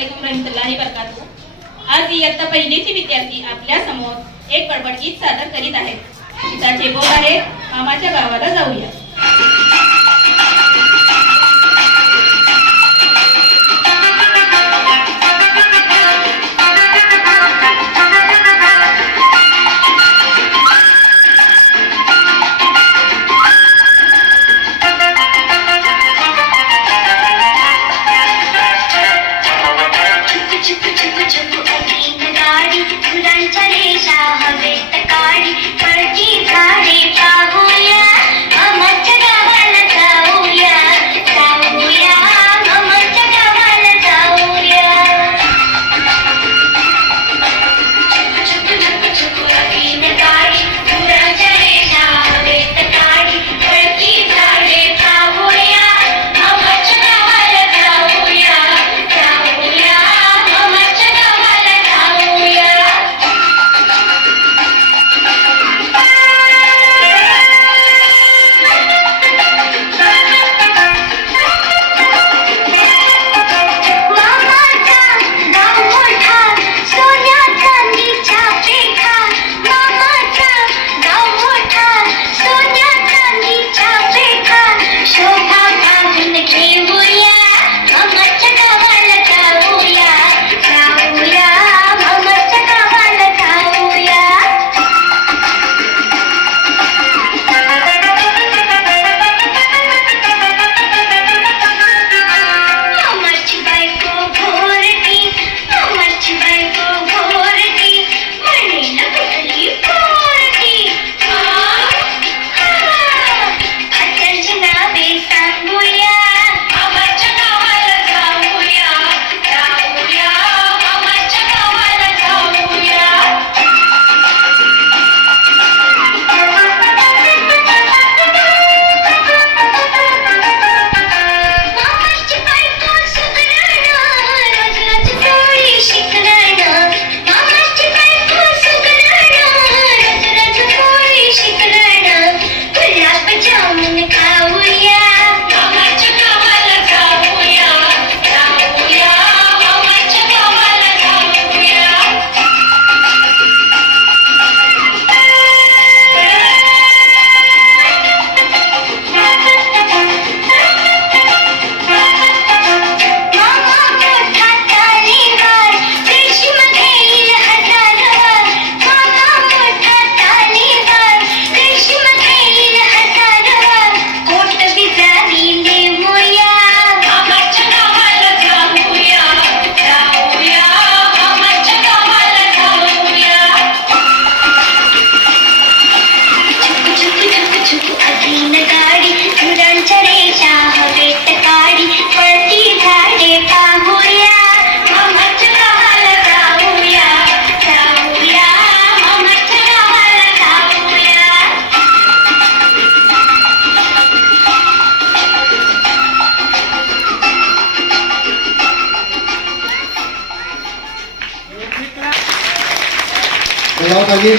वालेकुम बरकातू हो. आज इयत्ता पहिलीची विद्यार्थी आपल्यासमोर एक बडबड गीत सादर करीत आहेत. तिचा ठेपोर आहे. मामाच्या गावाला जाऊया. 我要赶进